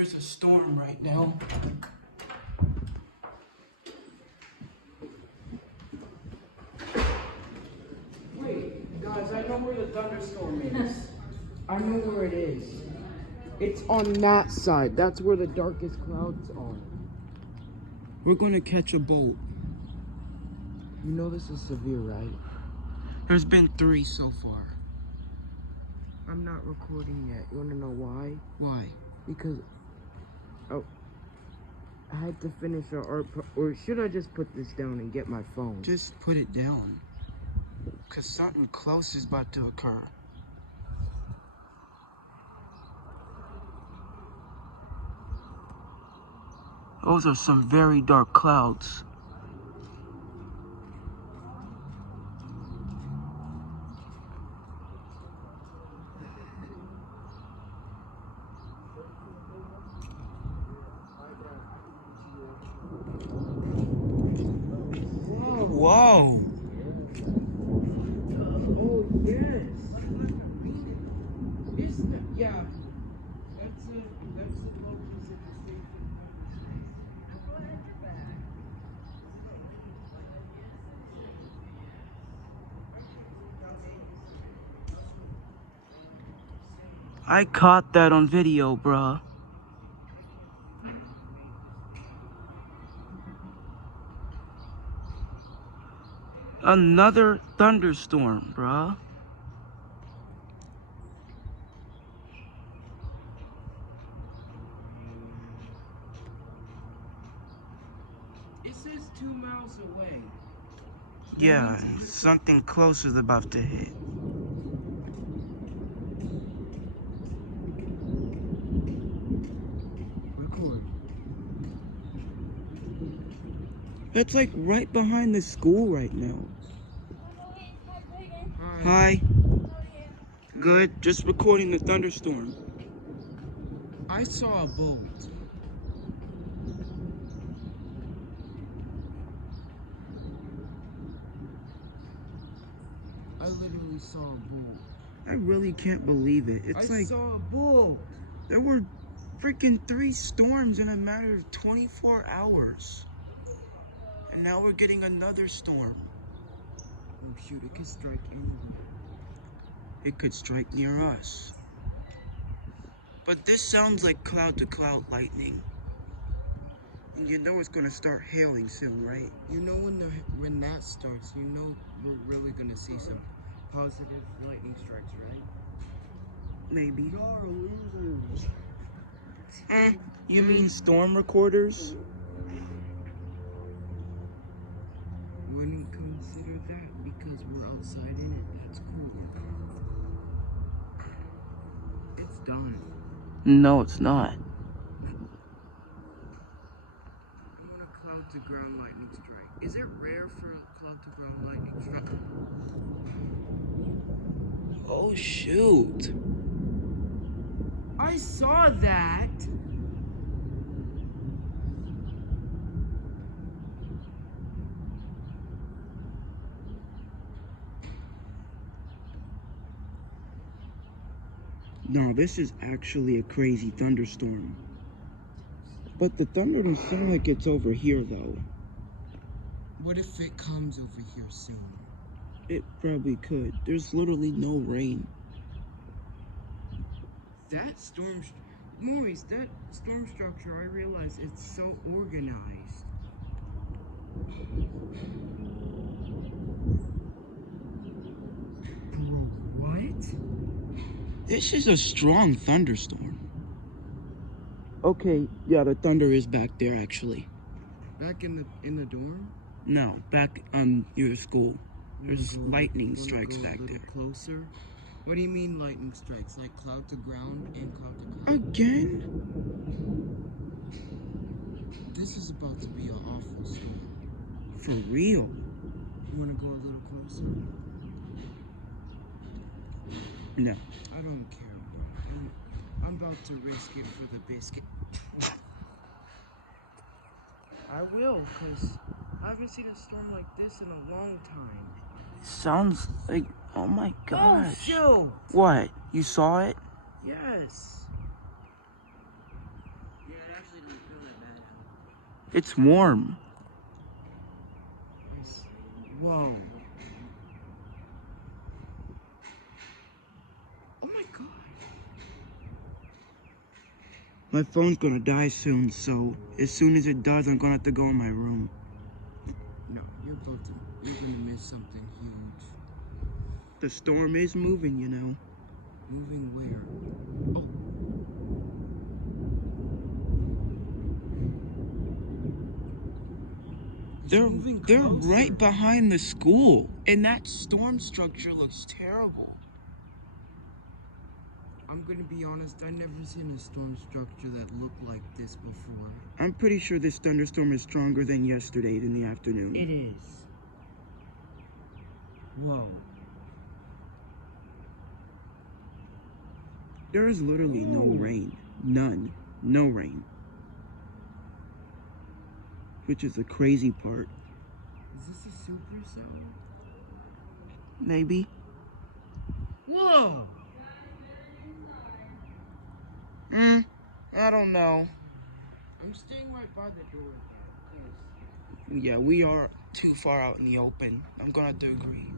There's a storm right now. Wait, guys, I know where the thunderstorm is. I know where it is. It's on that side. That's where the darkest clouds are. We're gonna catch a boat. You know this is severe, right? There's been 3 so far. I'm not recording yet. You wanna know why? Why? Because I had to finish our art or should I just put this down and get my phone? Just put it down. Cause something close is about to occur. Those are some very dark clouds. Whoa! Oh yes. Isn't it? Yeah. That's the locals at the station. I caught that on video, bruh. Another thunderstorm, bruh. It says 2 miles away. Yeah, something close is about to hit. Record. That's like right behind the school right now. Hi. Good. Just recording the thunderstorm. I saw a boat. I literally saw a boat. I really can't believe it. I saw a boat. There were freaking 3 storms in a matter of 24 hours. And now we're getting another storm. Oh shoot, it could strike anywhere. It could strike near us. But this sounds like cloud-to-cloud lightning. And you know it's gonna start hailing soon, right? You know when that starts, you know we're really gonna see some positive lightning strikes, right? Maybe. Y'all are losers. You mean storm recorders? Wouldn't consider that because we're outside in it. That's cool. It's done. No, it's not. I want a cloud-to-ground lightning strike. Is it rare for a cloud-to-ground lightning strike? Oh, shoot. I saw that. No, this is actually a crazy thunderstorm. But the thunder doesn't sound like it's over here, though. What if it comes over here soon? It probably could. There's literally no rain. That storm... Maurice, that storm structure, I realize it's so organized. Bro, what? This is a strong thunderstorm. Okay, yeah, the thunder is back there, actually. Back in the dorm? No, back on your school. There's lightning strikes back there. Closer? What do you mean lightning strikes? Like cloud to ground and cloud to cloud? Again? This is about to be an awful storm. For real? You want to go a little closer? No. I don't care. I'm about to risk it for the biscuit. I will, because I haven't seen a storm like this in a long time. Sounds like, oh my gosh. Oh, shoot! What? You saw it? Yes. actually doesn't feel that bad. It's warm. Whoa. Oh my god. My phone's gonna die soon, so as soon as it does, I'm gonna have to go in my room. No, you're gonna miss something huge. The storm is moving, you know. Moving where? Oh. They're right behind the school, and that storm structure looks terrible. I'm gonna be honest, I've never seen a storm structure that looked like this before. I'm pretty sure this thunderstorm is stronger than yesterday in the afternoon. It is. Whoa. There is literally no rain. None. No rain. Which is the crazy part. Is this a supercell? Maybe. Whoa! I don't know. I'm staying right by the door. Yeah, we are too far out in the open. I'm gonna have to agree.